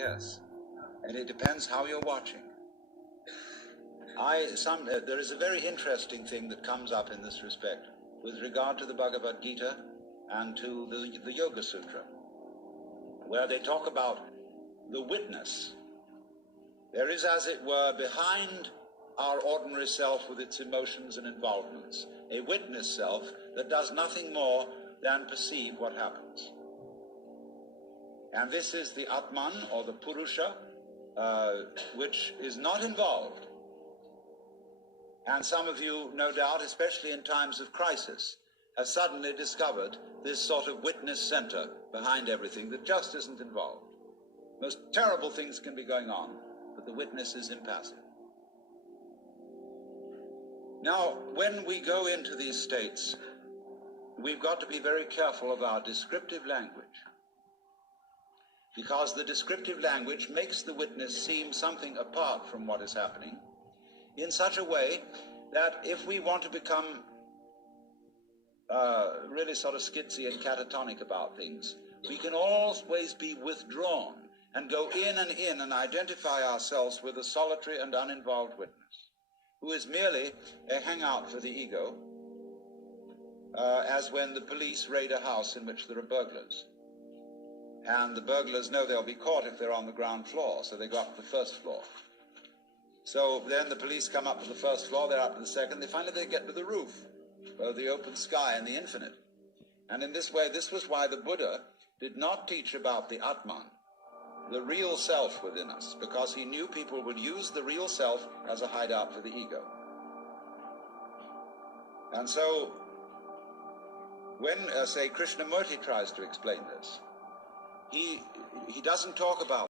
yes. And it depends how you're watching. There is a very interesting thing that comes up in this respect with regard to the Bhagavad Gita and to the Yoga Sutra, where they talk about the witness. There is, as it were, behind our ordinary self with its emotions and involvements, a witness self that does nothing more than perceive what happens. And this is the atman, or the purusha, which is not involved. And some of you, no doubt, especially in times of crisis, have suddenly discovered this sort of witness center behind everything that just isn't involved. Most terrible things can be going on, but the witness is impassive. Now, when we go into these states, we've got to be very careful of our descriptive language, because the descriptive language makes the witness seem something apart from what is happening, in such a way that if we want to become really sort of skitsy and catatonic about things, we can always be withdrawn and go in and identify ourselves with a solitary and uninvolved witness, who is merely a hangout for the ego, as when the police raid a house in which there are burglars. And the burglars know they'll be caught if they're on the ground floor, so they go up to the first floor. So then the police come up to the first floor, they're up to the second, finally they get to the roof, or the open sky and the infinite. And in this way, this was why the Buddha did not teach about the atman, the real self within us, because he knew people would use the real self as a hideout for the ego. And so, when, say, Krishnamurti tries to explain this, he doesn't talk about